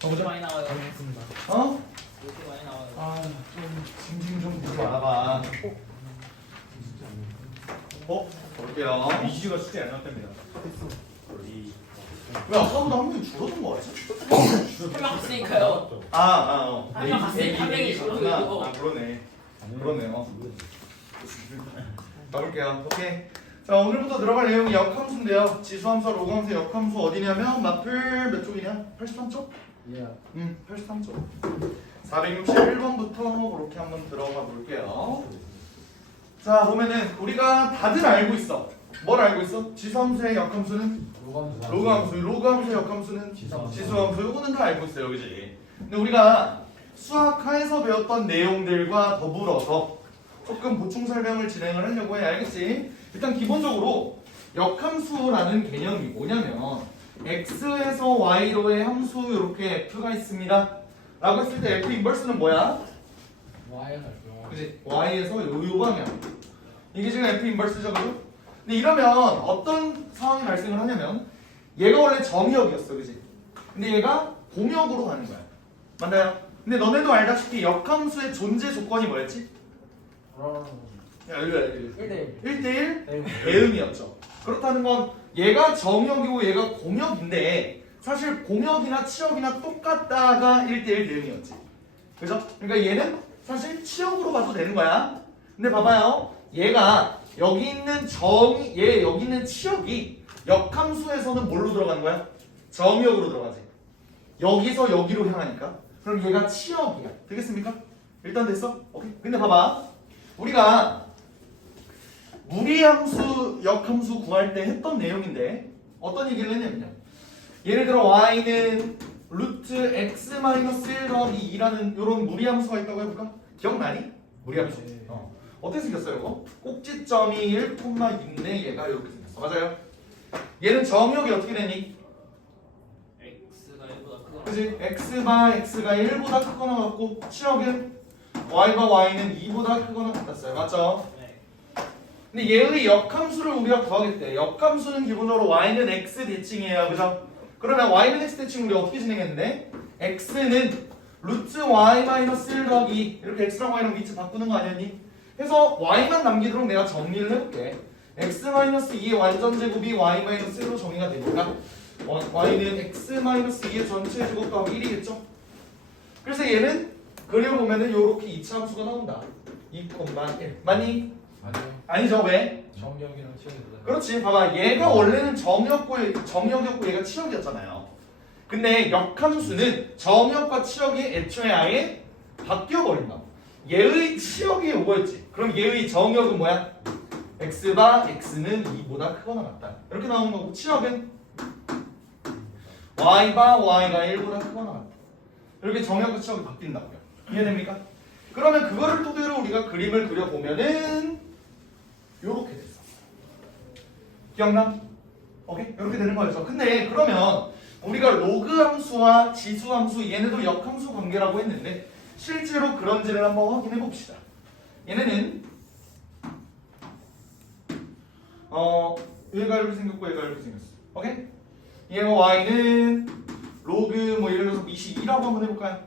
그렇게 많이 나와요. 어? 그렇게 많이 나와요. 좀 징징 좀 보지 말아봐. 볼게요. 이슈가 숙제 안 나왔답니다. 왜 아까보다 한 명이 줄어든 거 같지? 한명 갔으니까요. 한 명 갔으니까 한 명이 줄어들고. 그러네요. 가볼게요. 오케이. 자, 오늘부터 들어갈 내용이 역함수인데요. 지수함수와 로그함수의 역함수 어디냐면 마플 몇 쪽이냐? 83쪽? 예. 83쪽. 461번부터 그렇게 한번 들어가 볼게요. 자, 보면은 우리가 다들 알고 있어. 뭘 알고 있어? 지수함수의 역함수는? 로그함수. 로그함수의 역함수는? 지수함수. 요거는 다 알고 있어요. 그지? 근데 우리가 수학하에서 배웠던 내용들과 더불어서 조금 보충 설명을 진행을 하려고 해. 알겠지? 일단 기본적으로 역함수라는 개념이 뭐냐면 x에서 y로의 함수 이렇게 f가 있습니다 라고 했을 때 f 인버스는 뭐야? 그치? y에서 요 방향 이게 지금 f 인버스죠. 그죠? 근데 이러면 어떤 상황이 발생을 하냐면 얘가 원래 정역이었어. 그치? 근데 얘가 공역으로 가는 거야. 맞나요? 근데 너네도 알다시피 역함수의 존재 조건이 뭐였지? 야, 1대1 대응이었죠. 그렇다는 건 얘가 정역이고 얘가 공역인데 사실 공역이나 치역이나 똑같다가 1대1 대응이었지. 그죠? 그러니까 얘는 사실 치역으로 봐도 되는 거야. 근데 봐봐요. 얘가 여기 있는 얘 여기 있는 치역이 역함수에서는 뭘로 들어가는 거야? 정역으로 들어가지. 여기서 여기로 향하니까. 그럼 얘가 치역이야. 되겠습니까? 일단 됐어? 오케이. 근데 봐봐. 우리가 무리함수, 역함수 구할 때 했던 내용인데 어떤 얘기를 했냐면요. 예를 들어 y는 루트 x 마이너스 1 더하기 2라는 이런 무리함수가 있다고 해볼까? 기억나니? 무리함수. 어떻게 생겼어요 이거? 꼭지점이 1,2인데 얘가 이렇게 생겼어. 맞아요? 얘는 정역이 어떻게 되니? x가 1보다 크거나. 그치? x가 1보다 크거나 같고 치역은 y가 y는 2보다 크거나 같았어요. 맞죠? 네. 근데 얘의 역함수를 우리가 구하겠대. 역함수는 기본적으로 y는 x 대칭이에요. 그죠? 그러면 y는 x 대칭 우리 어떻게 진행했는데 x는 루트 y 마이너스 1 더하기 이렇게 x랑 y랑 위치 바꾸는 거 아니었니? 해서 y만 남기도록 내가 정리를 해볼게. x 마이너스 2의 완전 제곱이 y 마이너스 1로 정의가 되니까 y는 x 마이너스 2의 전체 제곱 더하기 1이겠죠? 그래서 얘는 그려보면은 요렇게 2차 함수가 나온다. 2,1 맞니? 아니죠. 왜? 정경이랑 치열이 그렇지. 봐봐. 얘가 원래는 정역이었고 얘가 치역이었잖아요. 근데 역함수는 정역과 치역이 애초에 아예 바뀌어버린다. 얘의 치역이 요거였지. 그럼 얘의 정역은 뭐야? x가 x는 2보다 크거나 같다. 이렇게 나오는 거고 치역은 y가 1보다 크거나 같다. 이렇게 정역과 치역이 바뀐다고요. 이해됩니까? 그러면 그거를 토대로 우리가 그림을 그려보면은 요렇게 됐어. 기억나? 오케이? 이렇게 되는 거였어. 근데 그러면 우리가 로그 함수와 지수 함수 얘네도 역함수 관계라고 했는데 실제로 그런지를 한번 확인해 봅시다. 얘네는 얘가 이렇게 생겼고 얘가 이렇게 생겼어. 오케이? 얘가 y는 로그 뭐 예를 들어서 22라고 한번 해볼까요?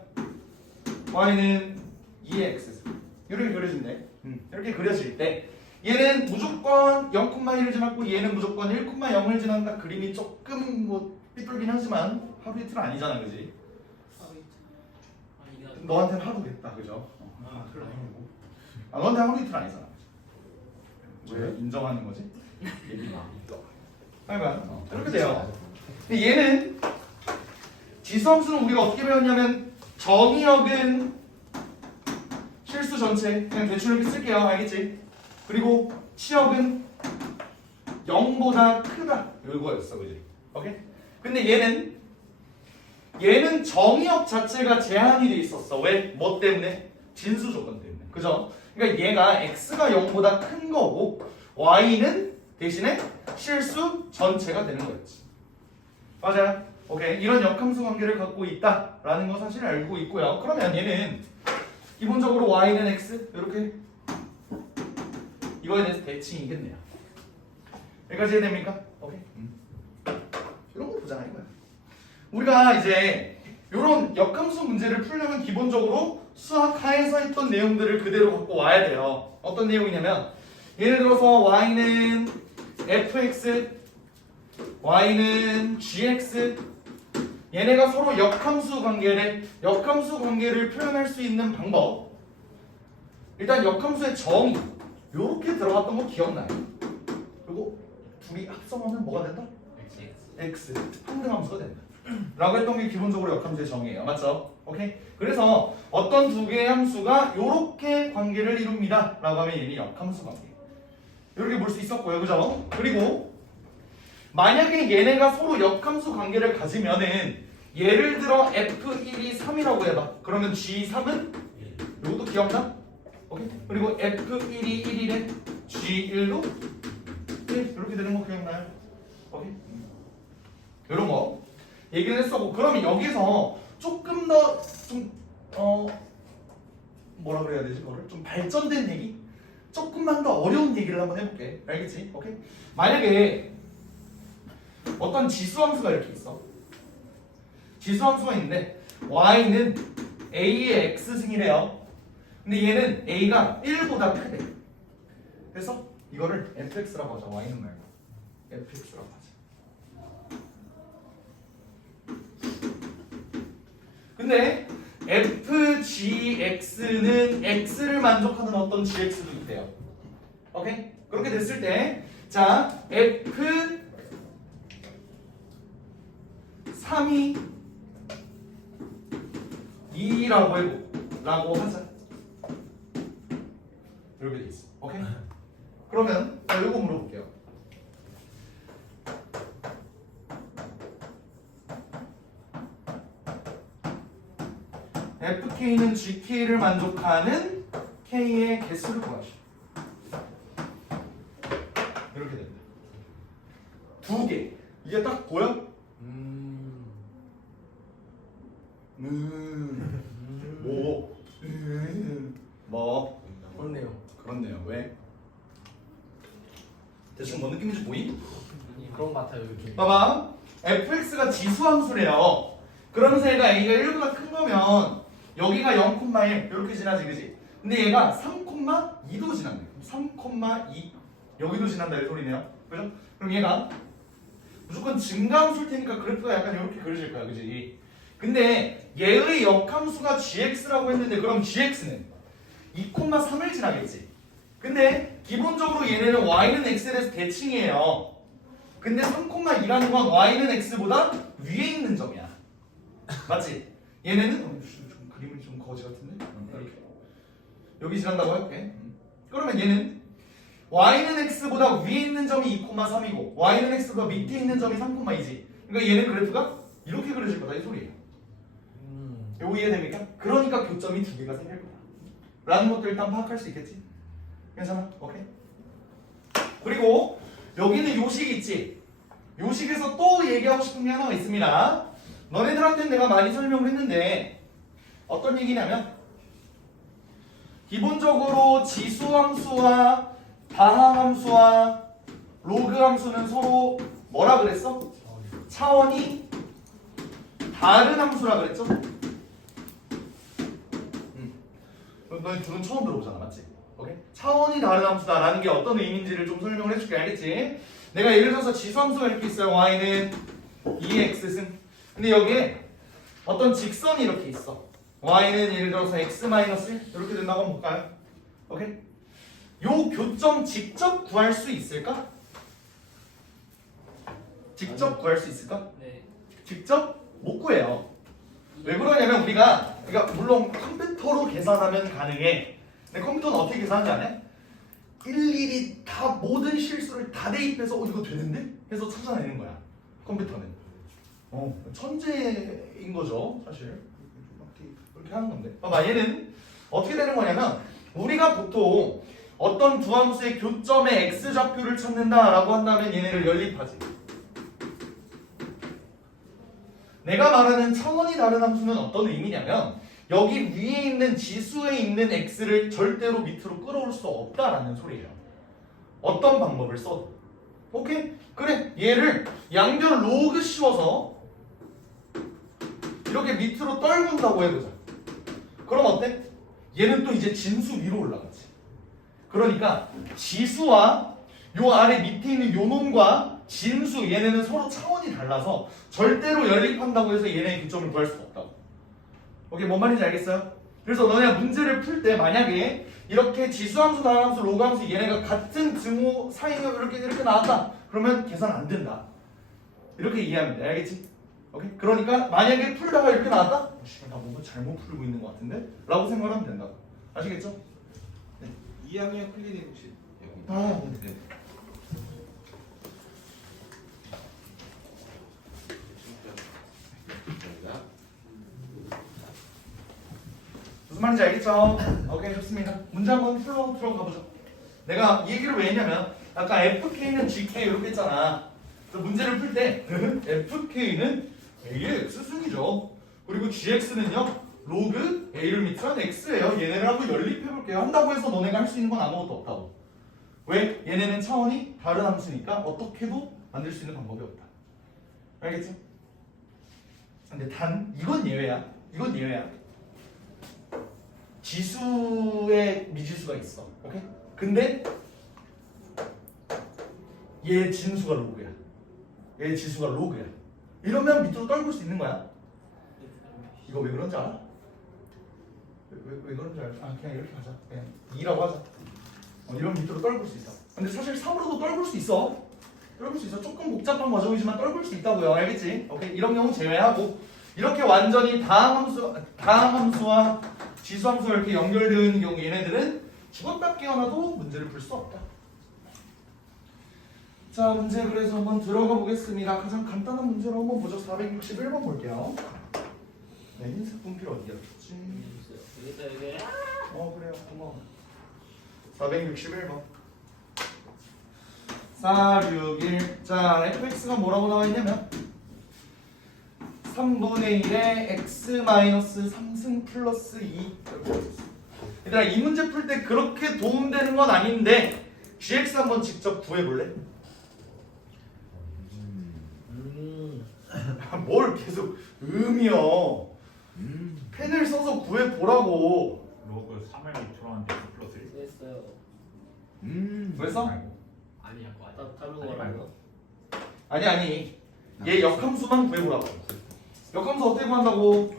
y는 2x 이렇게 그려지면 돼. 이렇게 그려질 때 얘는 무조건 0,1을 지났고 얘는 무조건 1,0을 지난다. 그림이 조금 뭐 삐뚤긴 하지만 하루 이틀 아니잖아. 그지? 너한테는 하루 됐다. 그죠? 너한테 하루 이틀 아니잖아. 왜? 인정하는 거지? 하여간 이렇게 돼요. 근데 얘는 지수함수는 우리가 어떻게 배웠냐면 정의역은 실수 전체 그냥 대충 이렇게 쓸게요. 알겠지? 그리고 치역은 0보다 크다. 이거였어. 그지? 오케이? 근데 얘는 정의역 자체가 제한이 돼 있었어. 왜? 뭐 때문에? 진수 조건 때문에. 그죠? 그러니까 얘가 x가 0보다 큰 거고 y는 대신에 실수 전체가 되는 거였지. 맞아요? 오케이. 이런 역함수 관계를 갖고 있다라는 거 사실 알고 있고요. 그러면 얘는 기본적으로 y는 x 이렇게 이거에 대해서 대칭이겠네요. 여기까지 이해됩니까? 오케이. 이런 거 보잖아 이거야. 우리가 이제 이런 역함수 문제를 풀려면 기본적으로 수학하에서 했던 내용들을 그대로 갖고 와야 돼요. 어떤 내용이냐면 예를 들어서 y는 fx, y는 gx, 얘네가 서로 역함수 관계를 표현할 수 있는 방법. 일단 역함수의 정의 요렇게 들어갔던 거 기억나요? 그리고 둘이 합성하면 뭐가 된다? x 평등함수가 된다 라고 했던 게 기본적으로 역함수의 정의예요. 맞죠? 오케이? 그래서 어떤 두 개의 함수가 요렇게 관계를 이룹니다 라고 하면 얘는 역함수 관계 이렇게 볼 수 있었고요. 그죠? 그리고 만약에 얘네가 서로 역함수 관계를 가지면은 예를 들어 F1이 3이라고 해봐. 그러면 G3은? 이것도 기억나? 오케이? 그리고 F1이 1이래 G1도? 네, 이렇게 되는 거 기억나요? 오케이? 이런 거 얘기를 했었고, 그러면 여기서 조금 더 좀 뭐라 그래야 되지? 그거를 좀 발전된 얘기? 조금만 더 어려운 얘기를 한번 해볼게. 알겠지? 오케이? 만약에 어떤 지수함수가 이렇게 있어. 지수함수가 있는데 y는 a의 x승이래요. 근데 얘는 a가 1보다 크대. 그래서 이거를 fx라고 하자. y는 말고 fx라고 하자. 근데 fgx는 x를 만족하는 어떤 gx도 있대요. 오케이? 그렇게 됐을 때 자, f 3이 2라고 하자. 이렇게 돼 있어. 오케이? 그러면 이거 물어볼게요. fk는 gk를 만족하는 k의 개수를 구하시오. 이렇게 됩니다. 두 개. 이게 딱 보여? 뭐? 그렇네요. 그렇네요. 왜? 대충 뭐 느낌인지 보임? 그런 것 같아요 이렇게. 봐봐. fx가 지수함수래요. 그러면서 얘가 a가 1보다 큰 거면 여기가 0,1 이렇게 지나지, 그지? 근데 얘가 3,2도 지난대. 3,2 여기도 지난다 이 소리네요. 그죠? 그럼 얘가 무조건 증가함수일 테니까 그래프가 약간 이렇게 그려질 거야, 그지? 근데 얘의 역함수가 gx라고 했는데 그럼 gx는 2,3을 지나겠지. 근데 기본적으로 얘네는 y는 x에 대해서 대칭이에요. 근데 3,2라는 건 y는 x보다 위에 있는 점이야. 맞지? 얘네는 좀 그림이 좀 거지 같은데? 이렇게 여기 지난다고 할게. 그러면 얘는 y는 x보다 위에 있는 점이 2,3이고 y는 x보다 밑에 있는 점이 3,2지. 그러니까 얘는 그래프가 이렇게 그려질 거다 이 소리예요. 이거 이해됩니까? 그러니까 교점이 두 개가 생길 거다 라는 것도 일단 파악할 수 있겠지? 괜찮아? 오케이? 그리고 여기는 요식 있지? 요식에서 또 얘기하고 싶은 게 하나 있습니다. 너네들한테는 내가 많이 설명을 했는데 어떤 얘기냐면 기본적으로 지수함수와 다항함수와 로그함수는 서로 뭐라 그랬어? 차원이 다른 함수라 그랬죠? 너희 둘은 처음 들어보잖아, 맞지? 오케이? 차원이 다른 함수다라는 게 어떤 의미인지를 좀 설명을 해줄게, 알겠지? 내가 예를 들어서 지수함수가 이렇게 있어요. y는 2x승. 근데 여기에 어떤 직선이 이렇게 있어. y는 예를 들어서 x-1 이렇게 된다고 한번 볼까요? 오케이? 요 교점 직접 구할 수 있을까? 직접 구할 수 있을까? 네. 직접 못 구해요. 왜 그러냐면 우리가 그러니까 물론 컴퓨터로 계산하면 가능해. 근데 컴퓨터는 어떻게 계산하는지 아냐? 일일이 다 모든 실수를 다 대입해서 이거 되는데? 해서 찾아내는 거야. 컴퓨터는. 천재인 거죠, 사실. 그렇게 하는 건데. 봐봐, 얘는 어떻게 되는 거냐면 우리가 보통 어떤 두 함수의 교점의 x좌표를 찾는다라고 한다면 얘네를 연립하지. 내가 말하는 차원이 다른 함수는 어떤 의미냐면 여기 위에 있는 지수에 있는 x를 절대로 밑으로 끌어올 수 없다라는 소리예요. 어떤 방법을 써도. 오케이? 그래, 얘를 양변 로그 씌워서 이렇게 밑으로 떨군다고 해보자. 그럼 어때? 얘는 또 이제 진수 위로 올라가지. 그러니까 지수와 요 아래 밑에 있는 요 놈과 진수 얘네는 서로 차원이 달라서 절대로 연립한다고 해서 얘네의 교점을 구할 수가 없다고. 오케이, 뭔 말인지 알겠어요? 그래서 너네가 문제를 풀 때 만약에 이렇게 지수함수, 다함수, 로그함수 얘네가 같은 등호 사이에 이렇게 나왔다. 그러면 계산 안 된다. 이렇게 이해하면 돼. 알겠지? 오케이? 그러니까 만약에 풀다가 이렇게 나왔다? 나 뭔가 잘못 풀고 있는 것 같은데? 라고 생각하면 된다고. 아시겠죠? 2학년 클리닉 혹시 여기 네. 무슨 말인지 알겠죠? 오케이, 좋습니다. 문제 한번 들어가 보죠. 내가 이 얘기를 왜 했냐면 아까 FK는 GK 이렇게 했잖아. 그래서 문제를 풀 때 FK는 A의 X승이죠. 그리고 GX는요 로그 A를 밑으로 X예요. 얘네를 한번 연립해볼게요. 한다고 해서 너네가 할 수 있는 건 아무것도 없다고. 왜? 얘네는 차원이 다른 함수니까 어떻게도 만들 수 있는 방법이 없다. 알겠죠? 근데 단 이건 예외야. 이건 예외야. 지수에 미지수가 있어. 오케이? 근데 얘 진수가 로그야. 얘 지수가 로그야. 이러면 밑으로 떨굴 수 있는 거야. 이거 왜 그런지 알아? 왜 그런지 알아? 그냥 이렇게 하자. 그냥 2라고 하자. 이런 밑으로 떨굴 수 있어. 근데 사실 3으로도 떨굴 수 있어. 떨굴 수 있어. 조금 복잡한 과정이지만 떨굴 수 있다고요. 알겠지? 오케이? 이런 경우 제외하고 이렇게 완전히 다항함수와 지수함수가 이렇게 연결되어 있는 경우 얘네들은 주걱밥 깨어나도 문제를 풀 수 없다. 자, 문제 그래서 한번 들어가 보겠습니다. 가장 간단한 문제로 한번 보죠. 461번 볼게요. 네, 흰색 분필 어디였지? 여기 그래요. 고마워. 461번. 461. 자, fx가 뭐라고 나와 있냐면 3분의 1에 x 마이너스 3승 플러스 2. 얘들아, 이 문제 풀 때 그렇게 도움되는 건 아닌데 gx 한번 직접 구해볼래? 뭘 계속 음이요. 펜을 써서 구해보라고. 로그 3을 밑으로한데 플러스 1. 했어요. 왜 써? 아니 자꾸 다른 거 말고. 아니 얘 역함수만 구해보라고. 역함수 어떻게 구한다고?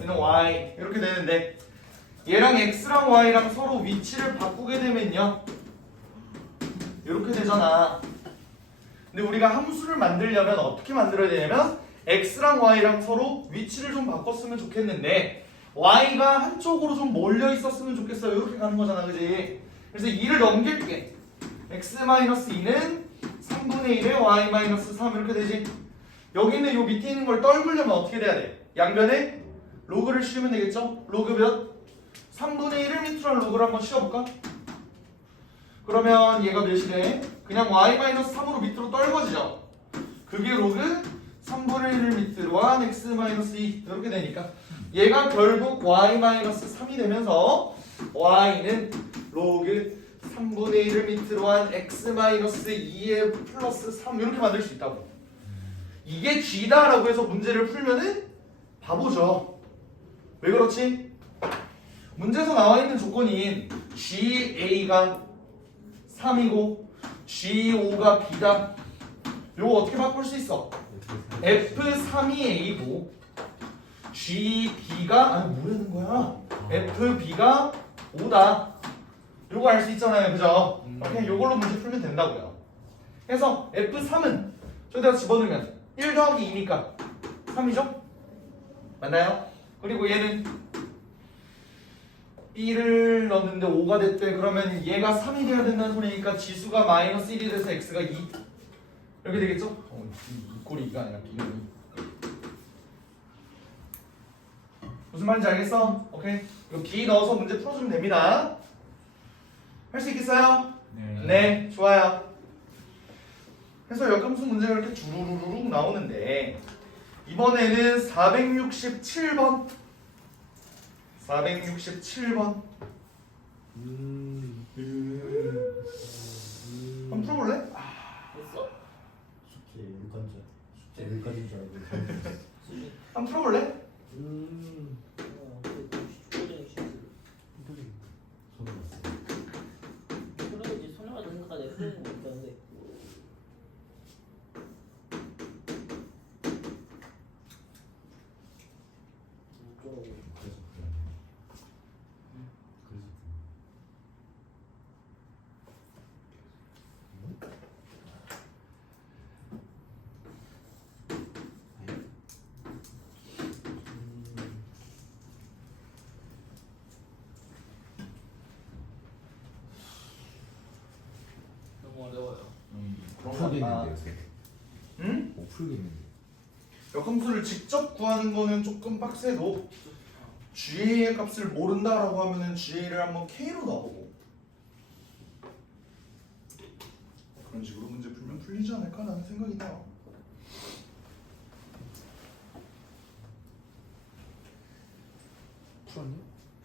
얘는 y 이렇게 되는데 얘랑 x랑 y랑 서로 위치를 바꾸게 되면요 이렇게 되잖아. 근데 우리가 함수를 만들려면 어떻게 만들어야 되냐면 x랑 y랑 서로 위치를 좀 바꿨으면 좋겠는데 y가 한쪽으로 좀 몰려 있었으면 좋겠어요. 이렇게 가는 거잖아, 그지? 그래서 2를 넘길게. x-2는 3분의 1에 y-3 이렇게 되지. 여기 있는 요 밑에 있는 걸 떨구려면 어떻게 돼야 돼? 양변에 로그를 씌우면 되겠죠? 로그 몇? 3분의 1을 밑으로 한 로그를 한번 씌워볼까? 그러면 얘가 몇이래? 그냥 y-3으로 밑으로 떨궈지죠? 그게 로그 3분의 1을 밑으로 한 x-2 이렇게 되니까 얘가 결국 y-3이 되면서 y는 로그 3분의 1을 밑으로 한 x-2의 플러스 3 이렇게 만들 수 있다고. 이게 g다라고 해서 문제를 풀면은 바보죠. 왜 그렇지? 문제에서 나와 있는 조건인 GA가 3이고 G5가 B다. 요거 어떻게 바꿀 수 있어? F3이 A고 GB가 뭐라는 거야? FB가 5다. 요거 알 수 있잖아요, 그죠? 그냥 요걸로 문제 풀면 된다고요. 그래서 F3은 저기다가 집어넣으면 1 더하기 2니까 3이죠? 맞나요? 그리고 얘는 B를 넣었는데 5가 됐대. 그러면 얘가 3이 돼야 된다는 소리니까 지수가 마이너스 1이 돼서 X가 2 이렇게 되겠죠? 이 꼴이 2가 아니라 B는 2. 무슨 말인지 알겠어? 오케이? 이거 B 넣어서 문제 풀어주면 됩니다. 할 수 있겠어요? 네, 좋아요. 그래서 역함수 문제가 이렇게 주르륵 나오는데 이번에는 467번 467번 한번 풀어볼래? 됐어? 숙제 여기까지인 줄 알고 한번 풀어볼래? 축구적인 실수. 그래야지 손해가 되는 것까지 해보는 거 있다는데. 너무 어려워요. 그런 거 같다. 응? 못 풀겠는데. 역함수를 직접 구하는 거는 조금 빡세도 GA의 값을 모른다라고 하면은 GA를 한번 K로 넣어보고 그런 식으로 문제 풀면 풀리지 않을까라는 생각이 나요. 풀었니?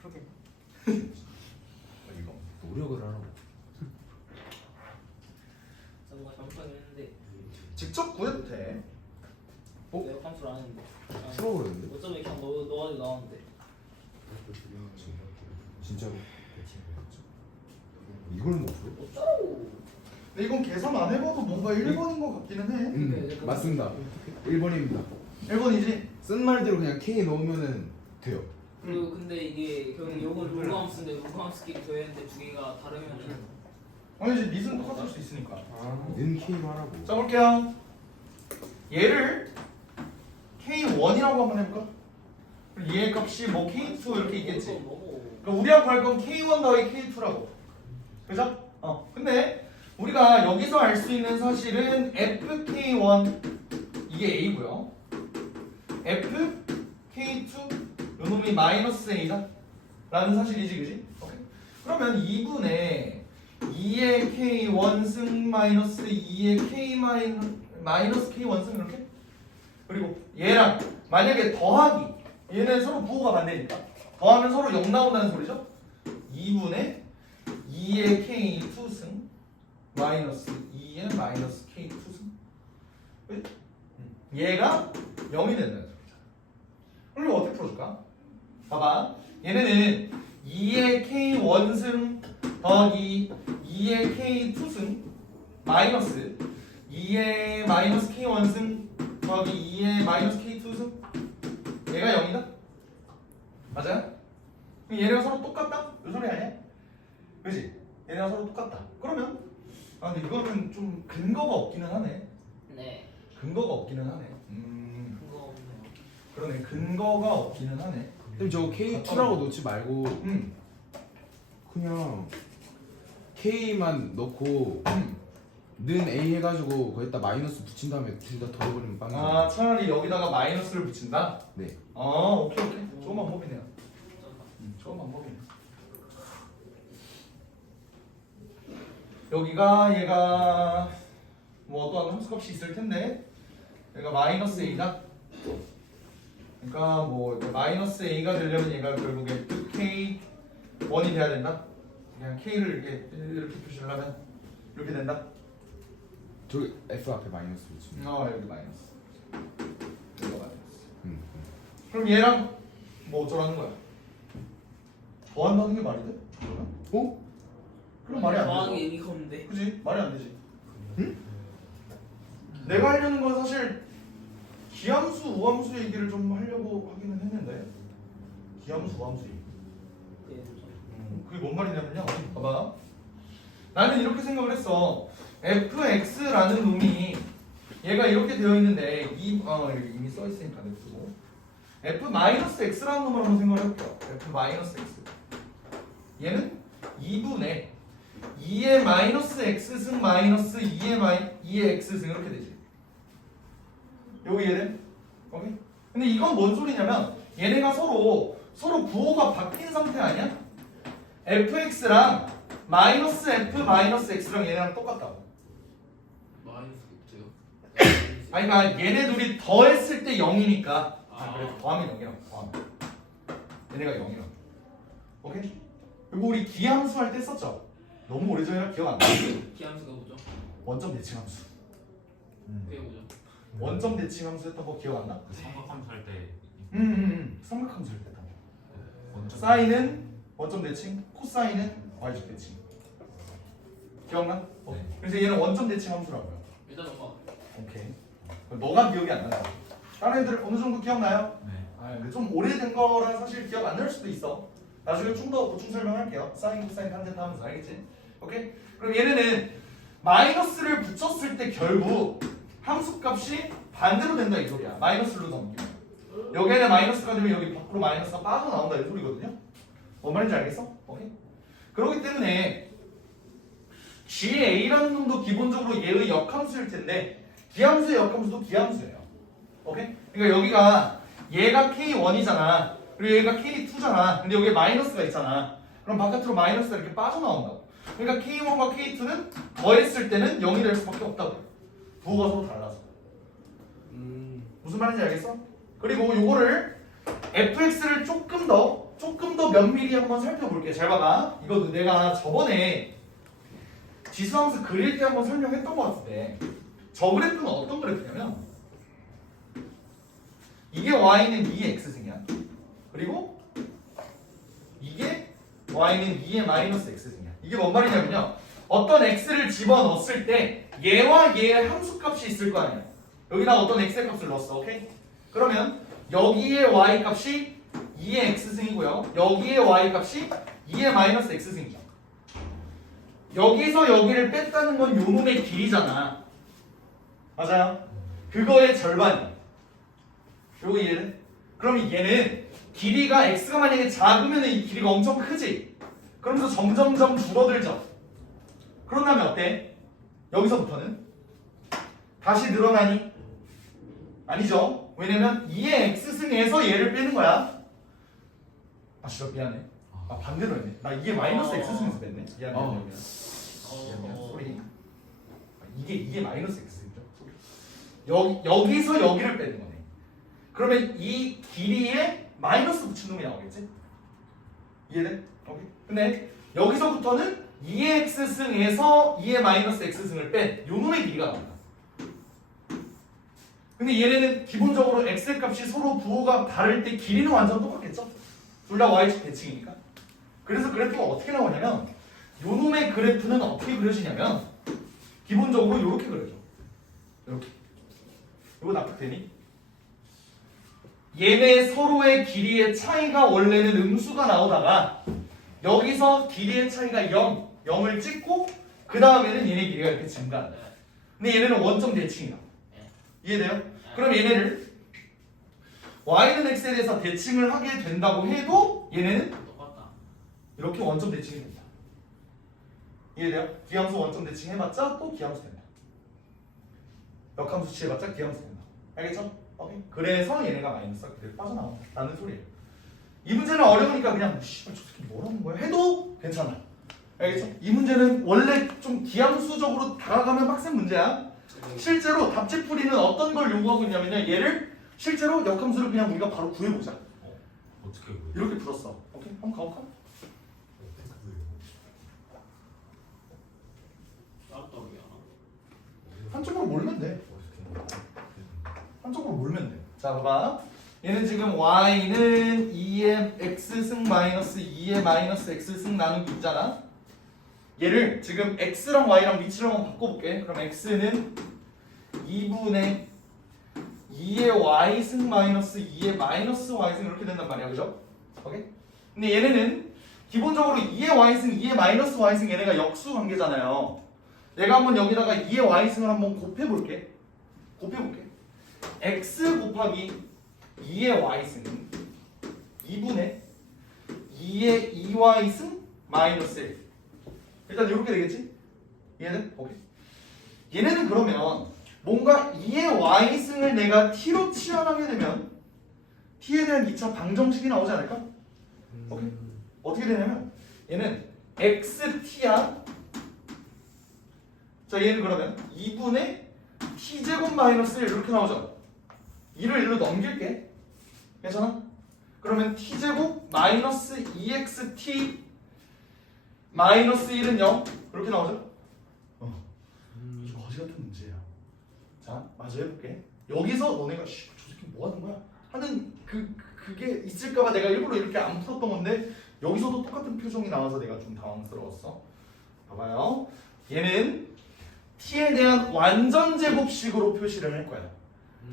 그렇게 이거 노력을 하라고. 뭔가 잠깐했는데 직접 구해도 돼. 내가 함수를 안 했는데. 풀어버렸는데? 어쩌면 그냥 넣어가지고 나왔는데. 진짜로? 이걸 못 풀어? 어쩌고? 근데 이건 계산 안 해봐도 뭔가 1번인 것 같기는 해. 맞습니다. 1번입니다. 1번이지? 쓴 말대로 그냥 K 넣으면은 돼요. 그리고 근데 이게 결국 요건 로그 함수인데 로그 함수끼리 더했는데 두 개가 다르면은 아니지, 닛은 똑같을 수 있으니까. 는 K로 하라고. 써볼게요. 얘를 K1이라고 한번 해볼까? 그럼 얘의 값이 뭐 K2 이렇게 있겠지. 너무 그럼 우리가 구할 건 K1 더하기 K2라고. 그죠? 근데 우리가 여기서 알 수 있는 사실은 FK1 이게 A고요. FK2 요 놈이 마이너스 A다 라는 사실이지, 그지? 오케이. 그러면 2분의 2의 K1승 마이너스 2의 K 마이너스 K1승 이렇게? 그리고 얘랑 만약에 더하기 얘는 서로 부호가 반대니까 더하면 서로 0 나온다는 소리죠? 2분의 2의 K2승 마이너스 2의 마이너스 K2승 얘가 0이 된다는 소리죠. 그럼 이거 어떻게 풀어줄까? 봐봐, 얘네는 2의 K1승 더하기 2의 K2승 마이너스 2의 마이너스 K1승 더하기 2의 마이너스 K2승 얘가 0이다? 맞아요? 그럼 얘네가 서로 똑같다? 이 소리 아니야? 그지? 얘네가 서로 똑같다. 그러면 근데 이거는 좀 근거가 없기는 하네. 네. 근거가 없기는 하네. 그거 없네요. 그러네. 근거가 없기는 하네. 그럼 저거 K2라고 놓지 말고 그냥 K만 넣고 는 A 해가지고 거기다 마이너스 붙인 다음에 둘 다 더해버리면 빵이야. 차라리 여기다가 마이너스를 붙인다? 네. 오케이. 좋은 방법이네요. 좋은 방법이네. 여기가 얘가 뭐 어떠한 함수값이 있을 텐데 얘가 마이너스 A다. 그러니까 뭐 마이너스 A가 되려면 얘가 결국에 K1이 돼야 된다. 그냥 K를 이렇게 표시를 하면 이렇게 된다. 저기 F 앞에 마이너스 붙이면. 여기 마이너스. 여기가 마이너스. 그럼 얘랑 뭐 어쩌라는 거야? 더한다는 게 말이 돼? 그러면? 그럼 말이 안 더하기 되죠. 의미가 없는데. 그지? 말이 안 되지. 내가 하려는 건 사실 기함수, 우함수 얘기를 좀 하려고 하기는 했는데 기함수, 우함수 얘기. 그게 뭔 말이냐면요. 봐봐. 나는 이렇게 생각을 했어. fx라는 놈이 얘가 이렇게 되어 있는데 여기 이미 써 있으니까 냅두고 f-x라는 놈을 한번 생각을 해볼게요. f-x 얘는 2분의 2의 마이너스 x승 마이너스 2의 x승 이렇게 되지. 요거 이해돼? 오케이? 근데 이건 뭔 소리냐면 얘네가 서로 부호가 바뀐 상태 아니야? fx랑 마이너스 f 마이너스 x랑 얘네랑 똑같다고. 마이너스 있죠. 아니 그러니까 얘네 둘이 더했을 때 0이니까 그래 더하면 0이라고. 더하면 얘네가 0이라고. 오케이? 그리고 우리 기함수 할 때 썼죠? 너무 오래전이라 기억 안 나. 기함수가 뭐죠? 원점 대칭함수. 그게 뭐죠? 원점 대칭함수 했던 거 기억 안 나? 그 삼각함수 할 때 삼각함수 할 때다. 사인은 원점 대칭, 코사인은 y축 대칭. 기억나? 그래서 얘는 원점 대칭 함수라고요. 일단 엄마. 오케이. 너가 기억이 안 나요. 다른 애들 어느 정도 기억나요? 네. 근데 좀 오래된 거라 사실 기억 안 날 수도 있어. 나중에 좀 더 보충 설명할게요. 사인, 코사인, 탄젠트 하면서 알겠지? 오케이? 그럼 얘네는 마이너스를 붙였을 때 결국 함수값이 반대로 된다 이 소리야. 마이너스로 넘기면. 여기에는 마이너스가 되면 여기 밖으로 마이너스가 빠져나온다 이 소리거든요. 뭔 말인지 알겠어? 오케이? 그렇기 때문에 GA라는 놈도 기본적으로 얘의 역함수일 텐데 기함수의 역함수도 기함수예요. 오케이? 그러니까 여기가 얘가 K1이잖아. 그리고 얘가 K2잖아. 근데 여기에 마이너스가 있잖아. 그럼 바깥으로 마이너스가 이렇게 빠져나온다고. 그러니까 K1과 K2는 더했을 때는 0이 될 수밖에 없다고. 부호가 서로 달라서. 무슨 말인지 알겠어? 그리고 요거를 fx를 조금 더 몇 미리 한번 살펴볼게. 잘 봐봐. 이거 내가 저번에 지수함수 그릴 때 한번 설명했던 것 같은데 저 그래프는 어떤 그래프냐면 이게 y는 2의 x승이야. 그리고 이게 y는 2의 마이너스 x승이야. 이게 뭔 말이냐면요. 어떤 x를 집어넣었을 때 얘와 얘의 함수값이 있을 거 아니야. 여기다 어떤 x의 값을 넣었어. 오케이? 그러면 여기에 y 값이 2의 x승이고요. 여기에 y 값이 2의 마이너스 x승이죠. 여기서 여기를 뺐다는 건 요 놈의 길이잖아. 맞아요? 그거의 절반이야. 요거 이해는? 그럼 얘는 길이가 x가 만약에 작으면 이 길이가 엄청 크지? 그러면서 점점점 줄어들죠. 그런 다음에 어때? 여기서부터는 다시 늘어나니? 아니죠. 왜냐면 2의 x승에서 얘를 빼는 거야. 아 진짜 미안해. 아 반대로 했네. 나 2의 마이너스 x승에서 뺐네. 미안해. 소리. 이게 2의 마이너스 x승이죠. 여기서 여기를 빼는 거네. 그러면 이 길이에 마이너스 붙인 놈이 나오겠지? 이해돼? 오케이. 근데 여기서부터는 2의 x승에서 2의 마이너스 x승을 뺀 요 놈의 길이가 나온다. 근데 얘네는 기본적으로 x의 값이 서로 부호가 다를 때 길이는 완전 똑같겠죠? 둘 다 y축 대칭이니까. 그래서 그래프가 어떻게 나오냐면 요 놈의 그래프는 어떻게 그려지냐면 기본적으로 이렇게 그려져. 이렇게. 이거 납득되니? 얘네 서로의 길이의 차이가 원래는 음수가 나오다가 여기서 길이의 차이가 0을 찍고 그 다음에는 얘네 길이가 이렇게 증가한다. 근데 얘네는 원점 대칭이다. 이해돼요? 그럼 얘네를 y는 x에 대해서 대칭을 하게 된다고 해도 얘네는 똑같다. 이렇게 원점 대칭이 된다. 이해돼요? 기함수 원점 대칭 해봤자 또 기함수 된다. 역함수 취해봤자 기함수 된다. 알겠죠? 오케이. 그래서 얘네가 마이너스가 그대로 빠져나온다 라는 소리예요. 이 문제는 어려우니까 그냥 씨발 저 새끼 뭐라는 거야 해도 괜찮아. 알겠죠? 이 문제는 원래 좀 기함수적으로 다가가면 빡센 문제야. 실제로 답지풀이는 어떤 걸 요구하고 있냐면요. 얘를 실제로 역함수를 그냥 우리가 바로 구해보자. 어떻게 그래? 이렇게 풀었어. 오케이? 한번 가볼까? 따로따로 얘기하나? 한쪽으로 몰면 돼. 한쪽으로 몰면 돼. 자, 봐봐. 얘는 지금 y는 2의 x승 마이너스 2의 마이너스 x승 나누기 있잖아. 얘를 지금 x랑 y랑 위치를 한번 바꿔볼게. 그럼 x는 2분의 2의 y승 마이너스 2의 마이너스 y승 이렇게 된단 말이야. 그죠? 오케이? 근데 얘네는 기본적으로 2의 y승 2의 마이너스 y승 얘네가 역수 관계잖아요. 내가 한번 여기다가 2의 y승을 한번 곱해볼게. x 곱하기 2의 y승 2분의 2의 2y승 마이너스 1. 일단 이렇게 되겠지? 얘는? 오케이. 얘네는 그러면 뭔가 2의 y승을 내가 t로 치환하게 되면 t에 대한 2차 방정식이 나오지 않을까? 오케이. 어떻게 되냐면 얘는 xt야. 자, 얘는 그러면 2분의 t제곱 마이너스 1 이렇게 나오죠. 1을 1로 넘길게. 괜찮아? 그러면 t제곱 마이너스 2xt 마이너스 1은 0 이렇게 나오죠? 이거 거지 같은 문제야. 자, 마저 해볼게. 여기서 너네가 저 새끼 뭐 하는 거야? 하는 그게 있을까봐 내가 일부러 이렇게 안 풀었던 건데 여기서도 똑같은 표정이 나와서 내가 좀 당황스러웠어. 봐봐요. 얘는 t에 대한 완전 제곱식으로 표시를 할 거야.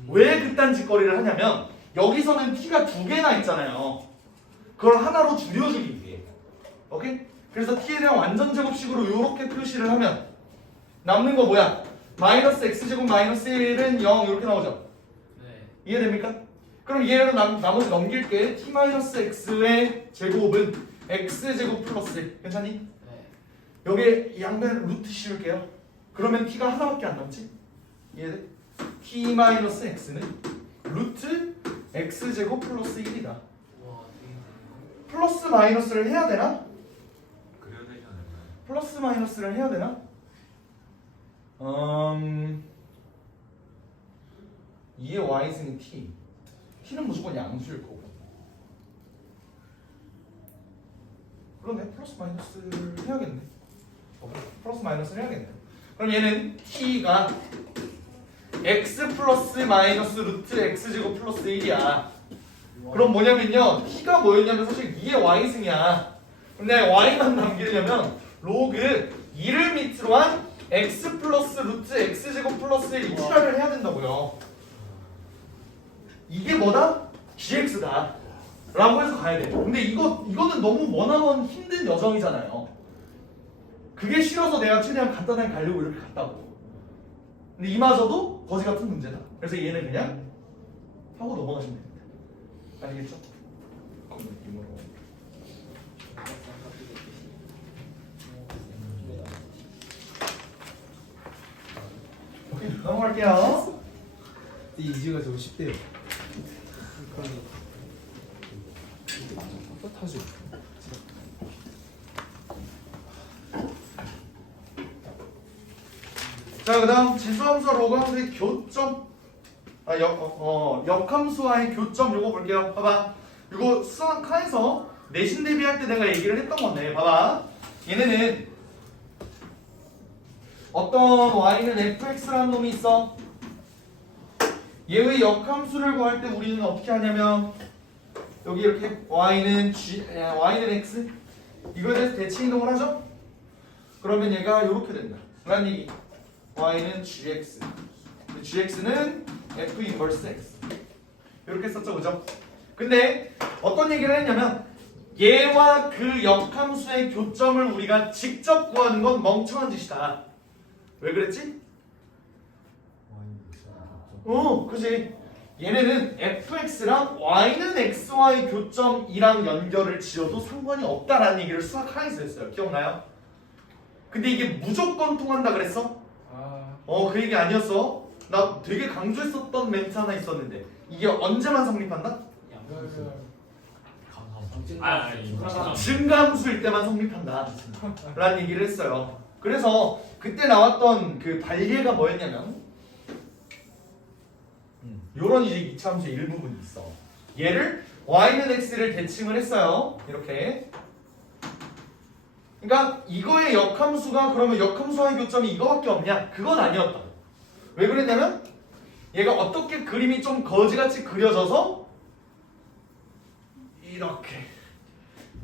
왜 그딴 짓거리를 하냐면 여기서는 t가 두 개나 있잖아요. 그걸 하나로 줄여주기 위해. 오케이? 그래서 t에 대한 완전 제곱식으로 이렇게 표시를 하면 남는 거 뭐야? 마이너스 x제곱 마이너스 1은 0 이렇게 나오죠? 네. 이해됩니까? 그럼 얘를 나머지 넘길게. t-x의 제곱은 x제곱 플러스 1. 괜찮니? 네. 여기에 양변 루트 씌울게요. 그러면 t가 하나밖에 안 남지? 이해돼? t-x는 루트 x제곱 플러스 1이다. 와, 되게 플러스 마이너스를 해야 되나? 그려야 되지 않을까요? 플러스 마이너스를 해야 되나? 2의 y승이 t. t는 무조건 양수일 거고. 그러네. 플러스 마이너스를 해야겠네. 플러스 마이너스를 해야겠네. 그럼 얘는 t가 x 플러스 마이너스 루트 x제곱 플러스 1이야. 그럼 뭐냐면요. t가 뭐였냐면 사실 2의 y승이야. 근데 y만 남기려면 로그 2를 밑으로 한 x 플러스 루트 x제곱 플러스 1 이치라를 해야 된다고요. 이게 뭐다? gx다 라고 해서 가야 돼. 근데 이거는 너무 머나먼 힘든 여정이잖아요. 그게 싫어서 내가 최대한 간단하게 가려고 이렇게 갔다고. 근데 이마저도 거지 같은 문제다. 그래서 얘는 그냥 하고 넘어가시면 됩니다. 아시겠죠? 그런 느낌으로. 오케이, 넘어갈게요. 이 이지가 저거 10대요. 떳하죠. 자, 그다음 지수함수와 로그함수의 교점. 역함수와의 교점 요거 볼게요. 봐봐. 이거 수학하에서 내신 대비할 때 내가 얘기를 했던 건데, 봐봐. 얘네는 어떤 y는 fx라는 놈이 있어. 얘의 역함수를 구할 때 우리는 어떻게 하냐면 여기 이렇게 y는 x 이거에 대해서 대치 이동을 하죠. 그러면 얘가 이렇게 된다. 라는 얘기. y는 gx, gx는 f 인버스 x 이렇게 썼죠, 그죠? 근데 어떤 얘기를 했냐면 얘와 그 역함수의 교점을 우리가 직접 구하는 건 멍청한 짓이다. 왜 그랬지? 그지? 얘네는 fx랑 y는 xy 교점이랑 연결을 지어도 상관이 없다라는 얘기를 수학 하에서 했어요. 기억나요? 근데 이게 무조건 통한다 그랬어? 그 얘기 아니었어. 나 되게 강조했었던 멘트 하나 있었는데 이게 언제만 성립한다? 증가함수일 때만 성립한다 라는 얘기를 했어요. 그래서 그때 나왔던 그 발예가 뭐였냐면 요런 이제 이차함수의 일부분이 있어. 얘를 y는 x를 대칭을 했어요. 이렇게. 그러니까 이거의 역함수가 그러면 역함수와의 교점이 이거밖에 없냐? 그건 아니었다. 왜 그랬냐면 얘가 어떻게 그림이 좀 거지같이 그려져서 이렇게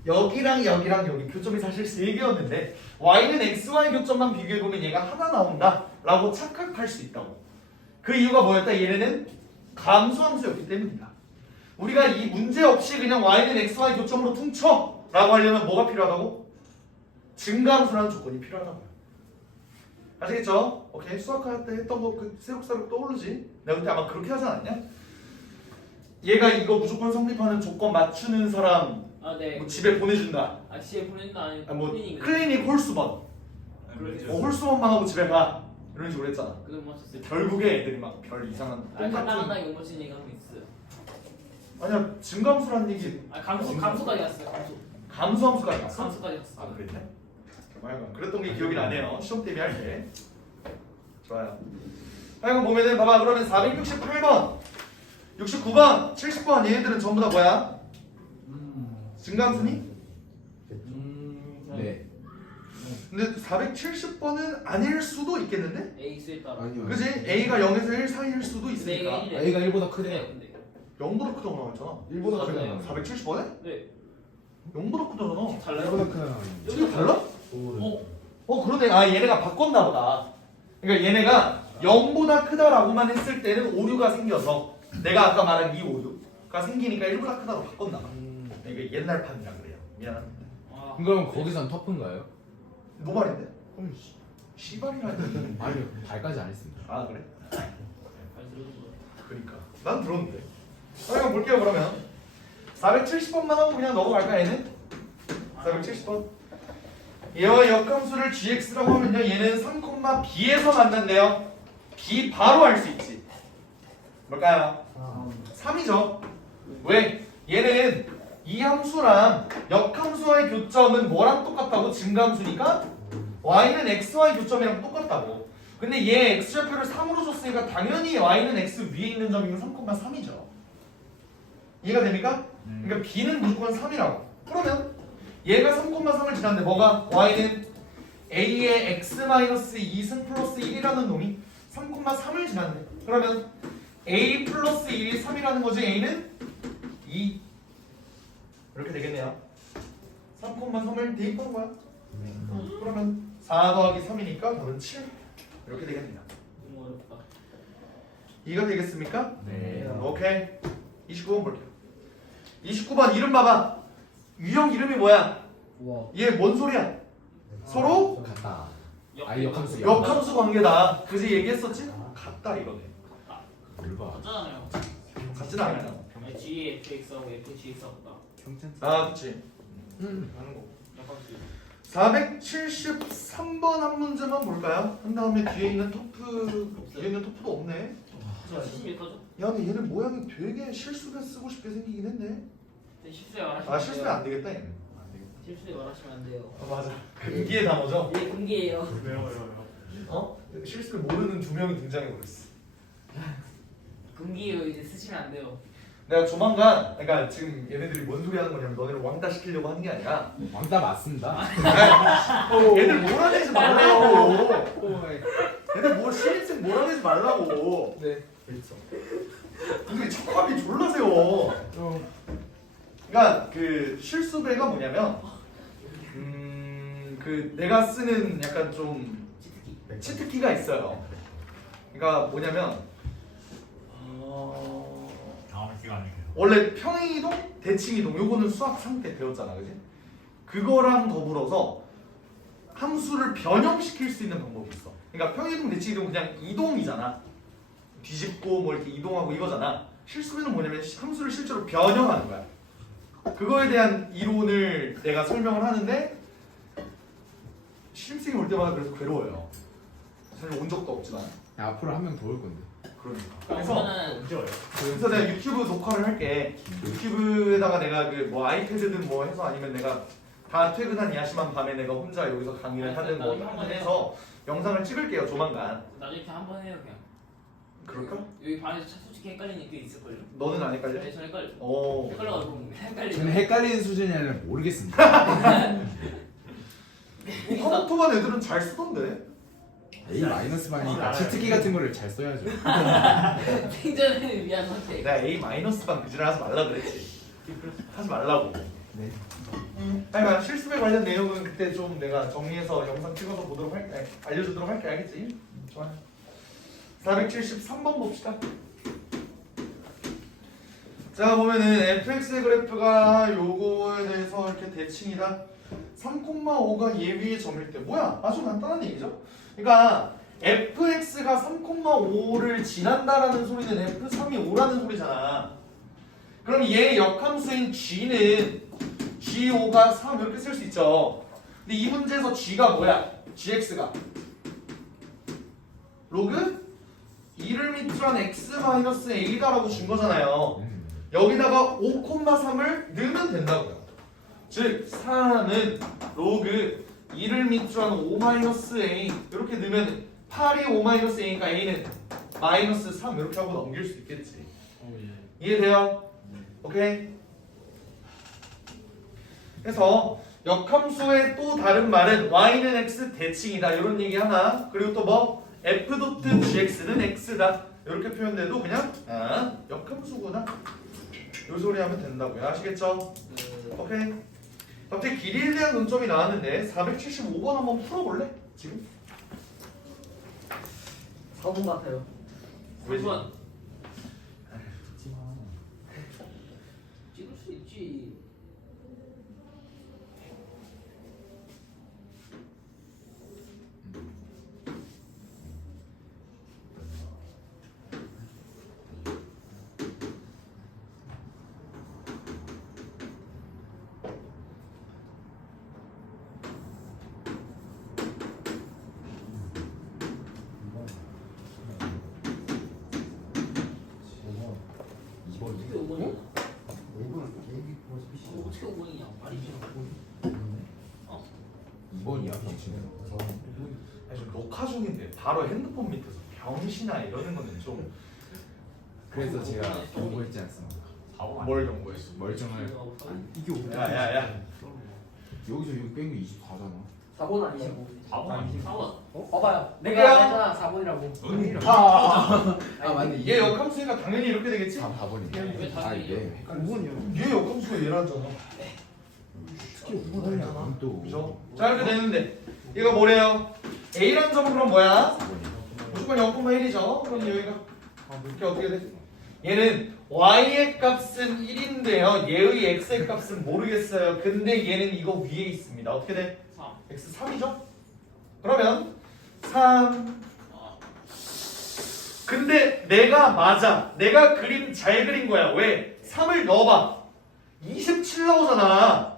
여기랑 여기랑 여기 교점이 사실 3개였는데 y는 xy 교점만 비교해보면 얘가 하나 나온다 라고 착각할 수 있다고. 그 이유가 뭐였다? 얘네는 감수함수였기 때문이다. 우리가 이 문제 없이 그냥 y는 xy 교점으로 퉁쳐 라고 하려면 뭐가 필요하다고? 증가함수라는 조건이 필요하다고요. 아시겠죠? 오케이. 수학할 때 했던 거 그 새록새록 떠오르지? 내가 그때 아마 그렇게 하지 않았냐? 얘가 이거 무조건 성립하는 조건 맞추는 사람 네. 뭐 집에 보내준다. 집에 보낸다 아니면 뭐 클리닉. 클리닉 홀수번. 홀수번만 하고 집에 가. 이런 식으로 했잖아. 그거 맞췄어요. 결국에 애들이 막 별 이상한 간단하다 이거 맞힌 얘기 한거 있어요. 아니야 증가함수라는 얘기 감수까지 갔어요. 감수함수까지 갔어? 감수까지 갔어. 아 그랬네? 하여간 그랬던 게 기억이 나네요. 시험 대비할 때. 좋아요. 하여간 보면은 봐봐. 그러면 468번 69번 70번 얘네들은 전부 다 뭐야? 증가함수니? 네. 근데 470번은 아닐 수도 있겠는데? A 수에 따라. 아니요. 그지? A가 0에서 1 사이일 수도 근데 있으니까 A가 1이래. A가 1보다 크대. 네, 근데 0보다 크다고 나와있잖아. 1보다 크잖아. 470번에? 네. 0보다 크잖아. 달라요? 1보다 크잖아. 지금 달라? 어? 그러네. 아 얘네가 바꿨나 보다. 그러니까 얘네가 0보다 크다라고만 했을 때는 오류가 생겨서 내가 아까 말한 이 오류가 생기니까 1보다 크다로 바꿨나 봐. 이게 옛날 판이라 그래요. 미안합니다. 아, 그럼 거기선 터프인가요? 노말인데? 씨발이라니. 아니요. 발까지 안 했습니다. 아 그래? 잘 들어줘. 그러니까 난 들었는데. 한번 볼게요 그러면. 470번만 하고 그냥 넘어갈까 얘는? 470번. 얘와 역함수를 gx라고 하면요 얘는 3,b에서 만난대요. b 바로 알 수 있지. 뭘까요? 3이죠. 왜? 얘는 이 함수랑 역함수와의 교점은 뭐랑 똑같다고? 증가함수니까 y는 x와의 교점이랑 똑같다고. 근데 얘 x좌표를 3으로 줬으니까 당연히 y는 x 위에 있는 점이면 3,3이죠. 이해가 됩니까? 그러니까 b는 무조건 3이라고. 그러면 얘가 3,3을 지났는데 뭐가? y는 a의 x-2승 플러스 1이라는 놈이 3,3을 지났네. 그러면 a 플러스 1이 3이라는 거지. a는 2 이렇게 되겠네요. 3,3을 대입한 거야. 그러면 4 더하기 3이니까 답은 7 이렇게 되겠네요. 너무 어렵다. 이해가 되겠습니까? 네. 오케이. 29번 볼게요. 29번 이름 봐봐. 유형 이름이 뭐야? 얘 뭔 소리야? 서로 같다. 역- 아니 역함수. 역함수 관계다. 그지 얘기했었지? 같다 이거네. 뭘 봐. 맞잖아요. 같지는 않아요. G fx하고 fgx하고 다. 아 그치. 하는 거. 약간 473번 한 문제만 볼까요? 한 다음에 뒤에 있는 터프도 없네. 70m죠? 야 근데 얘는 모양이 되게 실수를 쓰고 싶게 생기긴 했네. 실수에 말하시면 아 실수는 안 되겠다 얘는. 실수에 말하시면 안 돼요. 아 맞아. 금기의 단어죠. 예, 금기예요. 어? 실수를 모르는 두 명이 등장해 버렸어. 금기예요. 이제 쓰시면 안 돼요. 내가 조만간 그러니까 지금 얘네들이 뭔 소리 하는 거냐면 너네를 왕따 시키려고 하는 게 아니라 왕따 맞습니다. 얘들 몰아내지 말라고. 얘들 뭐 신입생 몰아내지 말라고. 네. 그렇죠. 근데 척함이 졸라 세워. 그러니까 그 실수배가 뭐냐면 그 내가 쓰는 약간 좀 치트키가 있어요. 그러니까 뭐냐면 다음 시간이에요. 원래 평행이동, 대칭이동 요거는 수학 상태 배웠잖아, 그지? 그거랑 더불어서 함수를 변형시킬 수 있는 방법이 있어. 그러니까 평행이동, 대칭이동 그냥 이동이잖아. 뒤집고 뭐 이렇게 이동하고 이거잖아. 실수배는 뭐냐면 함수를 실제로 변형하는 거야. 그거에 대한 이론을 내가 설명을 하는데 신입생이 올 때마다 그래서 괴로워요. 사실 온 적도 없지만. 야, 앞으로 한 명 더 올 건데. 그러니까. 그러면은 그래서 내가 유튜브 녹화를 할게. 유튜브에다가 내가 그 뭐 아이패드든 뭐 해서 아니면 내가 다 퇴근한 야심한 밤에 내가 혼자 여기서 강의를 하든 뭐 한번 해서 영상을 찍을게요 조만간. 나중에 한번 해요 그냥. 그럴까? 여기 반에서 솔직히 헷갈리는 게 있을걸요? 너는 안 헷갈려? 네, 저 헷갈려. 오. 헷갈려가지고 헷갈리죠. 저는 헷갈리는 수준이 아니라 모르겠습니다. 컴퓨터반 애들은 잘 쓰던데. A 마이너스 반이니까 치트키 같은 거를 잘 써야죠. 생전을 위한 선택. 내가 A 마이너스반 그지를 하지 말라 그랬지. 하지 말라고. 네. 그러니까 실습에 관련 내용은 그때 좀 내가 정리해서 영상 찍어서 보도록 할게. 알려주도록 할게. 알겠지? 좋아. 473번 봅시다. 자 보면은 fx의 그래프가 요거에 대해서 이렇게 대칭이다. 3,5가 예위의 점일 때 뭐야? 아주 간단한 얘기죠. 그러니까 fx가 3,5를 지난다라는 소리는 f3이 5라는 소리잖아. 그럼 얘 역함수인 g는 g5가 3 이렇게 쓸 수 있죠. 근데 이 문제에서 g가 뭐야? gx가 로그 2를 밑으로 x-a다라고 준 거잖아요. 여기다가 5,3을 넣으면 된다고요. 즉 3은 로그 2를 밑으로 5-a 이렇게 넣으면 8이 5-a니까 a는 마이너스 3 이렇게 하고 넘길 수 있겠지. 이해돼요? 오케이? 그래서 역함수의 또 다른 말은 y는 x 대칭이다 이런 얘기 하나. 그리고 또 뭐 f.gx는 x다 이렇게 표현돼도 그냥 역함수구나 요 소리 하면 된다고요. 아시겠죠? 오케이. 갑자기 길이에 대한 논점이 나왔는데 475번 한번 풀어볼래? 지금? 4번 같아요. 왜지? 4번. 찍을 수 있지. 어떻게 5번이야? 어떻게 5번이냐? 말이지. 2번이야 당신은. 아니, 좀 녹화 중인데 바로 핸드폰 밑에서 병신아 이러는 거는 좀 그래서 제가 경고했지 않습니까? 뭘 경고했어? 멀쩡할. 이게 야야야. 여기서 여기 뺀게 24잖아. 4번 아니시고. 4번 4번. 봐봐요. 그래요? 내가 했잖아 4번이라고. 아 맞네. 얘 역함수니까 당연히 이렇게 되겠지? 4번이네. 왜 아 이게. 5번이요. 얘 역함수가 얘라잖아. 특히 5번 아니잖아. 또. 그죠? 자 이렇게 되는데 얘가 뭐래요? A라는 점은 그럼 뭐야? 4번이야. 무조건 0,1이죠? 그럼 여기가 이렇게 어떻게 돼? 얘는 y의 값은 1인데요. 얘의 x의 값은 모르겠어요. 근데 얘는 이거 위에 있습니다. 어떻게 돼? 3. x 3이죠? 그러면 3. 근데 내가 맞아. 내가 그림 잘 그린 거야. 왜? 3을 넣어봐. 27 나오잖아.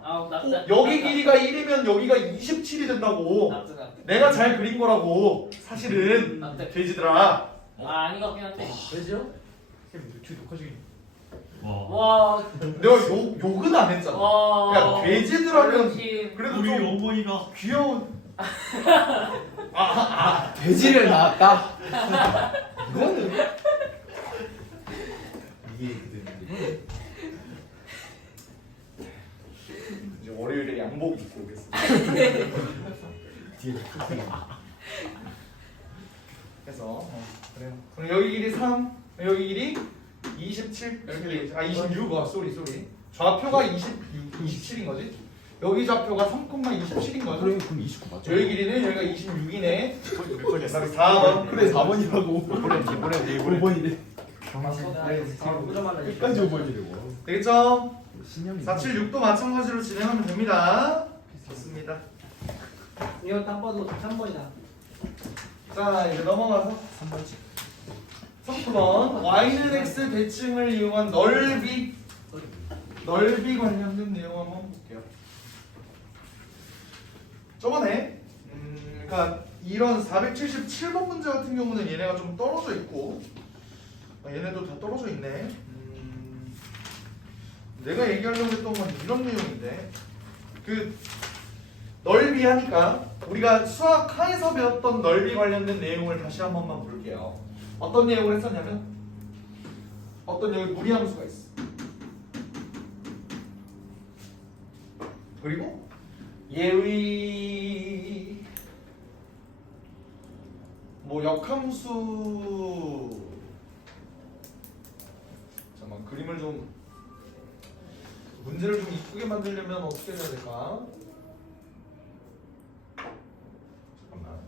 여기 길이가 1이면 여기가 27이 된다고. 내가 잘 그린 거라고. 사실은 돼지들아. 아닌 것 같긴 한데. 왜죠? 뒤 녹화 중이. 와. 내가 욕은 안 했잖아. 와. 야 돼지들하면 그렇지. 그래도 우리 좀 어머니가 귀여운. 돼지를 낳았다. 이거는 이게 그들인데. 이제 월요일에 양복 입고 오겠습니다. 뒤에 그래서 그래요. 그럼 여기 길이 3, 여기 길이 27 이렇게 되겠지. 아 26. 쏘리. 좌표가 27인 거지. 여기 좌표가 3,27인 거죠. 그럼 29 맞죠? 여기 길이는 여기가 26이네. 그다음에 4번. 그래 4번이라고. 5번이래. 끝까지 5번이라고. 되겠죠? 신념이. 476도 마찬가지로 진행하면 됩니다. 좋습니다. 이거 딱 봐도 3번이다. 자 이제 넘어가서 3번씩. 3번 y는 x 대칭을 이용한 넓이 관련된 내용 한번 볼게요. 저번에 그러니까 이런 477번 문제 같은 경우는 얘네가 좀 떨어져 있고 얘네도 다 떨어져 있네. 내가 얘기하려고 했던 건 이런 내용인데 그 넓이 하니까 우리가 수학 하에서 배웠던 넓이 관련된 내용을 다시 한 번만 볼게요. 어떤 내용을 했었냐면 여기 무리함수가 있어. 그리고 얘의 뭐 역함수 잠깐만 그림을 좀 문제를 좀 이쁘게 만들려면 어떻게 해야 될까? 잠깐만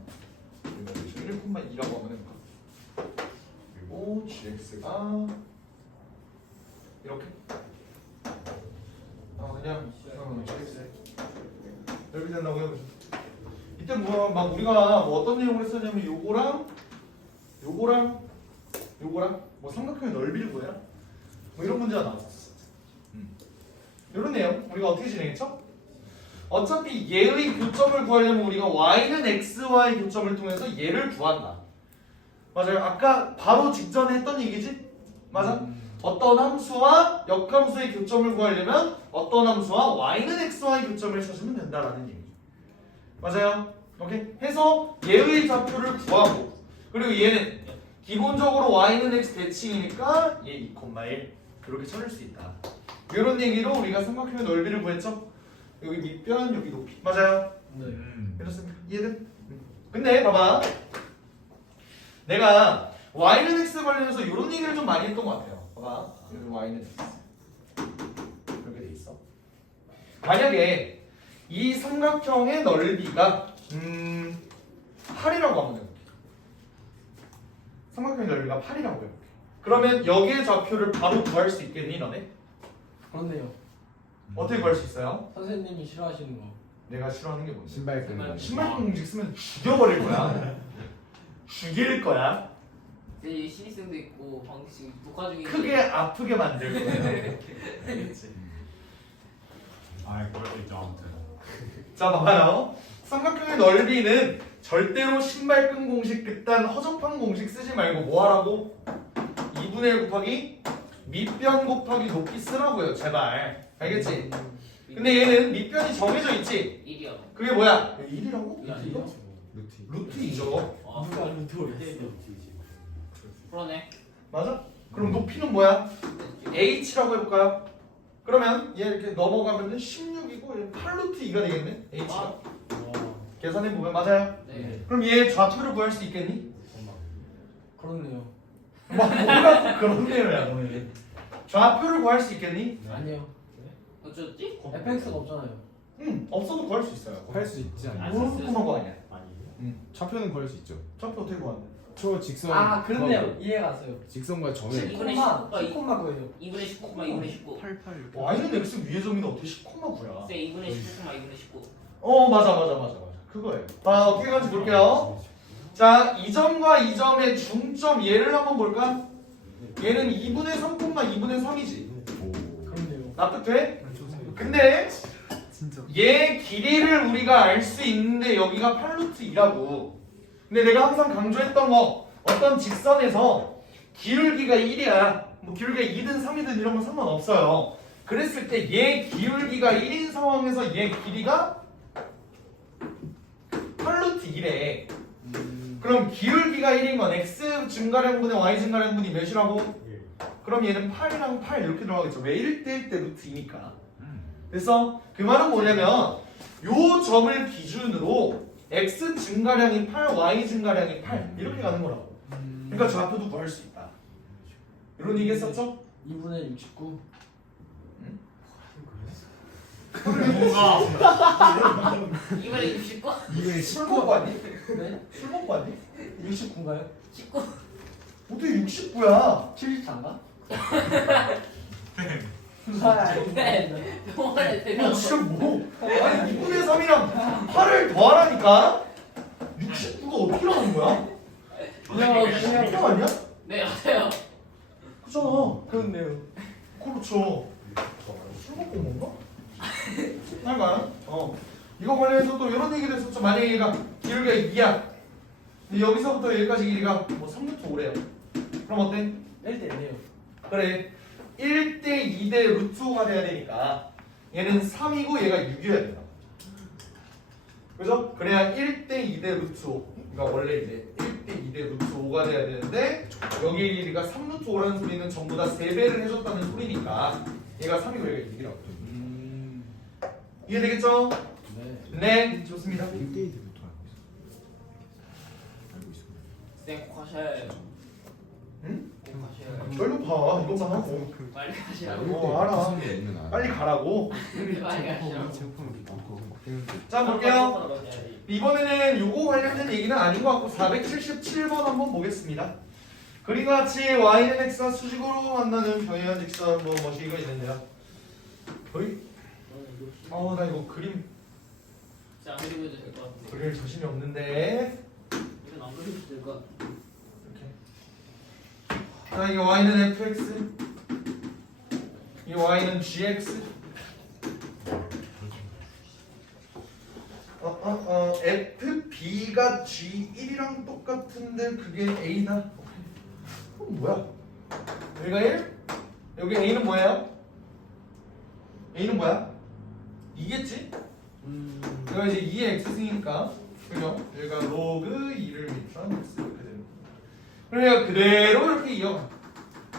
1,2라고 하면 될까? 그리고 gx가 이렇게 그냥 gx 이렇게 된다고요. 이때 막 우리가 뭐 어떤 내용을 했었냐면 요거랑 뭐 삼각형의 넓이를 구해라 뭐 이런 문제가 나왔었어. 이런 내용 우리가 어떻게 진행했죠? 어차피 얘의 교점을 구하려면 우리가 y는 x와의 교점을 통해서 얘를 구한다. 맞아요. 아까 바로 직전에 했던 얘기지? 맞아? 어떤 함수와 역함수의 교점을 구하려면 어떤 함수와 y는 x와의 교점을 찾으면 된다라는 얘기. 맞아요? 오케이? 해서 얘의 좌표를 구하고 그리고 얘는 기본적으로 y는 x 대칭이니까 얘 2,1 그렇게 찾을 수 있다. 이런 얘기로 우리가 삼각형의 넓이를 구했죠? 여기 밑변, 여기 높이. 맞아요? 네. 이렇습니까? 이해돼? 근데 봐봐. 내가 y는 x 관련해서 이런 얘기를 좀 많이 했던 것 같아요. 봐봐. 여기 y는 x. 만약에 이 삼각형의 넓이가 8이라고 한번 해볼게. 삼각형의 넓이가 8이라고 해볼게. 그러면 여기의 좌표를 바로 구할 수 있겠니 너네? 그렇네요. 어떻게 구할 수 있어요? 선생님이 싫어하시는 거. 내가 싫어하는 게 뭔데? 신발 끈. 신발 공식 쓰면 죽여버릴 거야. 죽일 거야. 제 신입생도 있고 방식 녹화 중에 크게 아프게 만들 거야. 아, 그럴 수 있죠. 아무튼. 자 봐봐요. 삼각형의 넓이는 절대로 신발끈 공식 그딴 허접한 공식 쓰지 말고 뭐 하라고? 2분의 1 곱하기 밑변 곱하기 높이 쓰라고요. 제발. 알겠지? 근데 얘는 밑변이 정해져 있지? 1이요. 그게 뭐야? 1이라고? 이게 아니죠? 루티. 루트 2죠. 아, 누가 루트를 했어? 그러네. 맞아? 그럼 높이는 뭐야? h라고 해볼까요? 그러면 얘 이렇게 넘어가면은 16이고 얘 8루트 2가 되겠네? h가. 계산해보면 맞아요? 네. 그럼 얘 좌표를 구할 수 있겠니? 그렇네요. 뭐가 그렇네요야 너네. 좌표를 구할 수 있겠니? 아니요. 어쩌지? fx가 없잖아요. 응, 없어도 구할 수 있어요. 구할 수 있지 않나? 모르는 거 아니야. 좌표는 구할 수 있죠. 좌표 어떻게 구하는데? 초 직선. 아 그렇네요. 이해가 갔어요. 직선과 점의 2분의 10콤마 19가 10콤마 구해요. 2분의 19, 2분의 19. 88 이렇게. y는 x 위의 점인데 어떻게 10,9야? 네, 2분의 19, 2분의 19. 맞아. 그거예요. 자, 어떻게 가는지 볼게요. 자, 이 점과 이 점의 중점 얘를 한번 볼까? 얘는 2분의 3, 2분의 3이지. 오. 그렇네요. 납득돼? 근데 얘 길이를 우리가 알 수 있는데 여기가 8루트 2라고. 근데 내가 항상 강조했던 거 어떤 직선에서 기울기가 1이야. 뭐 기울기가 2든 3이든 이런 건 상관없어요. 그랬을 때 얘 기울기가 1인 상황에서 얘 길이가 8루트 2래. 그럼 기울기가 1인 건 x 증가량분의 y 증가량분이 몇이라고? 그럼 얘는 8이랑 8 이렇게 들어가겠죠. 왜 1대 1대 루트 2니까. 그래서 그 말은 뭐냐면 요 점을 기준으로 x 증가량이 8, y 증가량이 8 이렇게 가는 거라고. 그러니까 좌표도 구할 수 있다. 이런 얘기 했었죠? 2분의 69. 뭐가? 2분의 69? 술 먹고 왔니? 네? 술 먹고 왔니? 69인가요? 19. 어떻게 69야? 74인가? 네. 병원에 너 데려가. 진짜 뭐? 아니 2분의 3이랑 8을 더하라니까? 69가 어떻게 나오는 거야? 그냥 69가 아니야? 네, 맞아요. 그잖아. 그렇네요. 그렇죠. 술 먹고 온 건가? 할까요? 이거 관련해서 또 이런 얘기도 했었죠. 만약에 얘가 기울기가 2야. 근데 여기서부터 여기까지 길이가 뭐 3루트 5래요. 그럼 어때? 1대1이에요. 그래. 1대 2대 루트 5가 돼야 되니까 얘는 3이고 얘가 6이어야 된다. 그죠? 그래야 1대 2대 루트 5. 그러니까 원래 이제 1대 2대 루트 5가 돼야 되는데 여기 길이가 3루트 5라는 소리는 전부 다 3배를 해줬다는 소리니까 얘가 3이고 얘가 6이라고. 이해되겠죠? 네. 네, 좋습니다. 1대 2 루트 알고 있어. 쌤, 꼭 하셔야 해요. 응? 꼭 하셔야 해요. 별로 봐. 이것만 하고. 빨리 야, 하시라고. 알아. 있는 알아. 빨리 가라고. 빨리 하시라고. 자, 볼게요. 이번에는 요거 관련된 얘기는 아닌 것 같고 477번 한번 보겠습니다. 그림과 같이 y는 x가 수직으로 만나는 평행한 직선 뭐시기가 있는데요. 거의 나 이거 그림 진짜 안 그리고 해도 될 것 같은데. 그릴 자신이 없는데 이건 안 그리고 될것 같아. 이렇게. 자, 이게 y는 fx, 이 y는 gx. fb가 g1이랑 똑같은데 그게 a다. 그럼 뭐야? 여기가 1? 여기 a는 뭐예요? a는 뭐야? 2겠지? 여기가 이제 2의 x승이니까 그죠? 여기가 로그 2를 밑으로 x 이렇게 되는 거야. 그러니까 그대로 이렇게 이어가.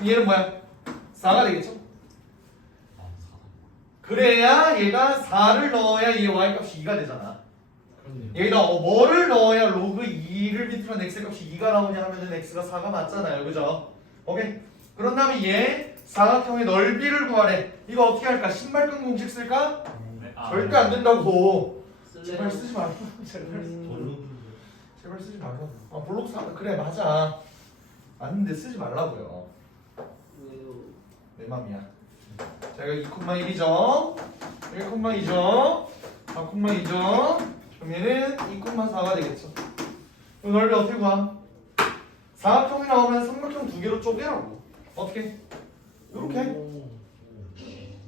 얘는 뭐야? 4가 되겠죠? 그래야 얘가 4를 넣어야 얘 y값이 2가 되잖아. 그렇네요. 여기다 뭐를 넣어야 로그 2를 밑으로 한 x 값이 2가 나오냐 하면은 x가 4가 맞잖아요. 그죠? 오케이? 그런 다음에 얘 사각형의 넓이를 구하래. 이거 어떻게 할까? 신발끈 공식 쓸까? 절대 안 된다고. 제발 쓸래요. 쓰지 마. 제발 쓰지 말라고. 블록 그래 맞아. 맞는데 쓰지 말라고요. 왜요? 내 맘이야. 자 이거 2,1이죠. 1,2죠. 4,2죠. 그럼 얘는 2,4가 되겠죠. 그럼 넓이 어떻게 구함? 사각형이 나오면 삼각형 두 개로 쪼개라고. 어떻게? 이렇게.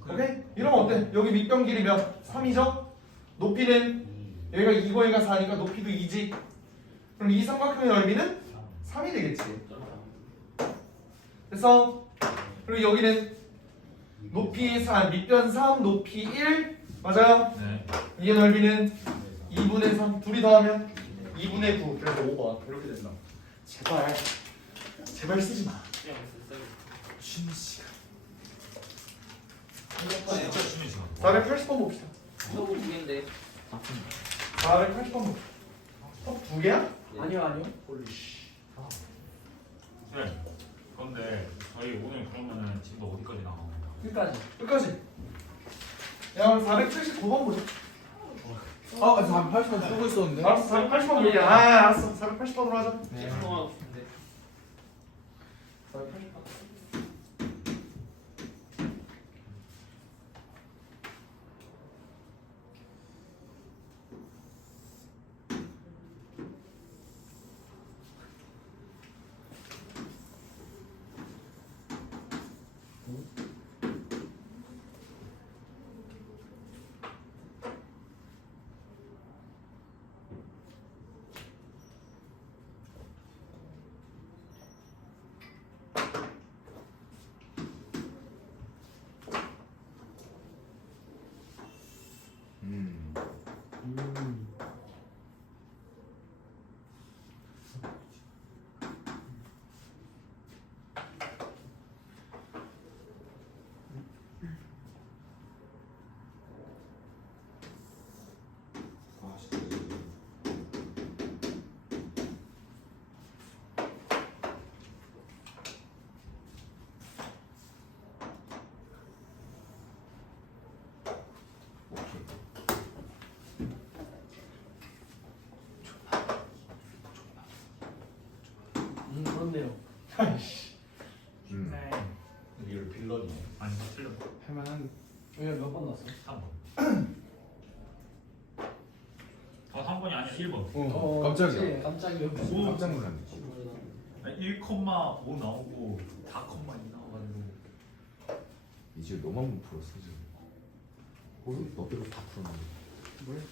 오케이? 이러면 어때? 여기 밑변 길이 몇? 3이죠? 높이는 여기가 2고 여기가 4니까 높이도 2지. 그럼 이 삼각형의 넓이는 3이 되겠지. 그래서 그리고 여기는 높이 4, 밑변 3, 높이 1 맞아요? 네. 이게 넓이는 2분의 3 둘이 더하면 2분의 9 그래서 5번 이렇게 된다. 제발 쓰지 마. 그냥 쓸래요. 쉬는 시간. 진짜 쉬는 시간. 480번 봅시다. 저거 두 개인데. 480번 봅시다. 두 개야? 아니요. 네. 그런데 저희 오늘 그러면은 진도 어디까지 나가는 거야? 끝까지. 끝까지. 야 오늘 479번 보자. 480원 쓰고 있었는데. 알았어 480번 볼게. 알았어 480번으로 하자. 네. 하고 싶은데. 480번. 그렇네요. 아이씨. 네. 이걸 빌런이네. 아니 틀려. 할만한. 왜 몇 번 났어? 3번. 3번이 아니라 1번. 깜짝이야. 깜짝이야. 깜짝 놀랐네. 1,5 나오고 4,2 나와가지고. 이제 너만 못 풀었어 지금. 너 빼고 다 풀었는데. 뭘?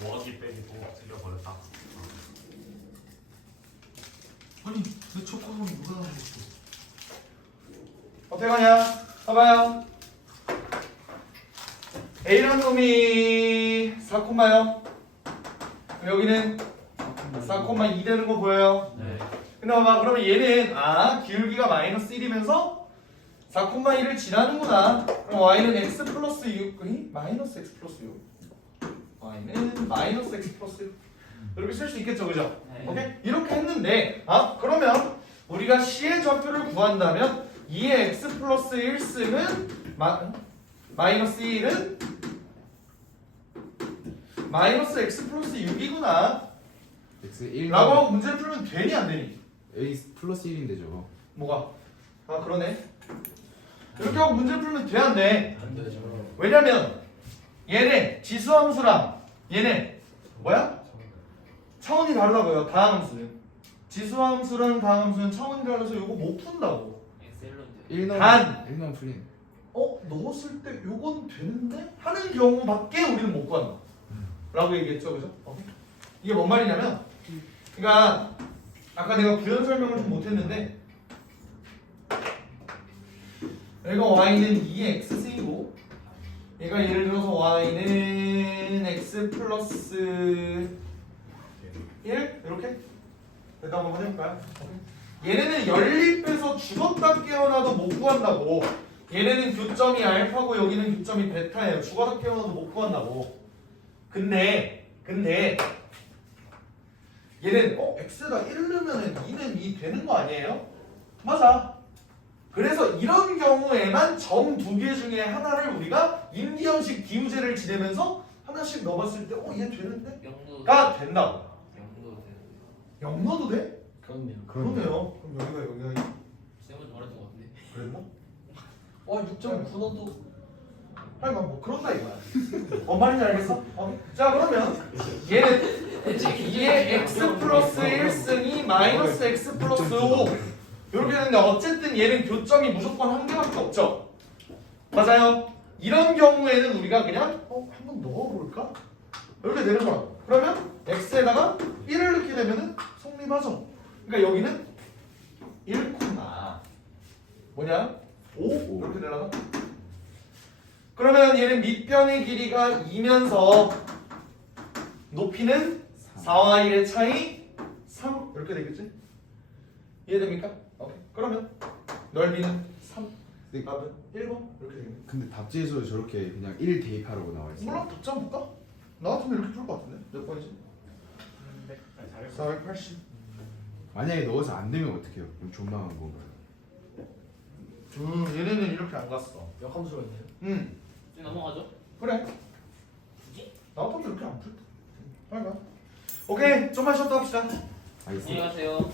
더하기 빼기 또 틀려버렸다. 아니 내 초코송이 누가 나왔어? 어떻게 가냐? 봐봐요. A라는 놈이 4,0 여기는 4,2 되는 거 보여요? 네. 근데 봐봐 그러면 얘는 기울기가 마이너스 1이면서 4,1을 지나는구나. 그럼 y는 x 플러스 6 마이너스 x 플러스 6 y는 마이너스 x 플러스 6 이렇게 쓸 수 있겠죠 그죠? 네. 오케이? 이렇게 했는데 그러면 우리가 C의 좌표를 구한다면 2의 x 플러스 1 쓰면 마이너스 1은 마이너스 x 플러스 6이구나 X 1 라고 하고 문제를 풀면 되니 안 되니? A 플러스 1인데 저거. 뭐가? 그러네 이렇게 하고 문제를 풀면 돼 안 돼? 안 되죠. 왜냐면 얘네 지수함수랑 얘네 뭐야? 차원이 다르다고요 다항함수는 지수함수랑 다항함수는 차원이 달라서 이거 못 푼다고 엑셀런트. 1 단! 1 풀린. 넣었을 때 요건 되는데? 하는 경우밖에 우리는 못 구한다 라고 얘기했죠 그죠? 이게 뭔 말이냐면 그러니까 아까 내가 구현 설명을 좀 못했는데 얘가 y는 2x이고 얘가 예를 들어서 y는 x 플러스 1 이렇게 일단 한번 해볼까요? 얘네는 연립해서 죽었다 깨어나도 못 구한다고 얘네는 교점이 알파고 여기는 교점이 베타예요 죽었다 깨어나도 못 구한다고 근데 얘는 x가 1 넣으면 2는 2 되는 거 아니에요? 맞아 그래서 이런 경우에만 점 두 개 중에 하나를 우리가 인디언식 디우제를 지내면서 하나씩 넣어봤을 때 얘 되는데? 영도 가 된다고. 영도 되는데. 0 넣어도 돼? 그렇네요. 그러네요. 그럼 여기가 쌤은 말했던 것 같은데. 그랬나? 6.9 넣어도 아니 뭐 그런다 이거야. 뭔 말인지 알겠어? 자 그러면 얘는 2의 x 플러스 1승이 마이너스 x 플러스 5 이렇게 되는데 어쨌든 얘는 교점이 무조건 한 개밖에 없죠. 맞아요. 이런 경우에는 우리가 그냥 한번 넣어볼까? 이렇게 되는 거야. 그러면 x에다가 1을 넣게 되면은 성립하죠. 그러니까 여기는 1, 뭐냐? 5 이렇게 되려나? 그러면 얘는 밑변의 길이가 2면서 높이는 4와 1의 차이 3 이렇게 되겠지? 이해됩니까? 오케이. 그러면 넓이는 3 답은 1번 이렇게 되겠네. 근데 답지에서 저렇게 그냥 1 대입하라고 나와 있어. 몰라 답지 한번 볼까? 나 같으면 이렇게 풀 것 같은데 몇 번이지? 네, 잘했어. 480 만약에 넣어서 안 되면 어떡해요? 그럼 존망한 건가요? 얘네는 이렇게 안 갔어. 역함수가 있네요. 이제 넘어가죠. 그래. 나 같으면 이렇게 안 풀. 빨리 가. 오케이 좀만 쉬었다 합시다. 안녕히 알겠어요. 가세요.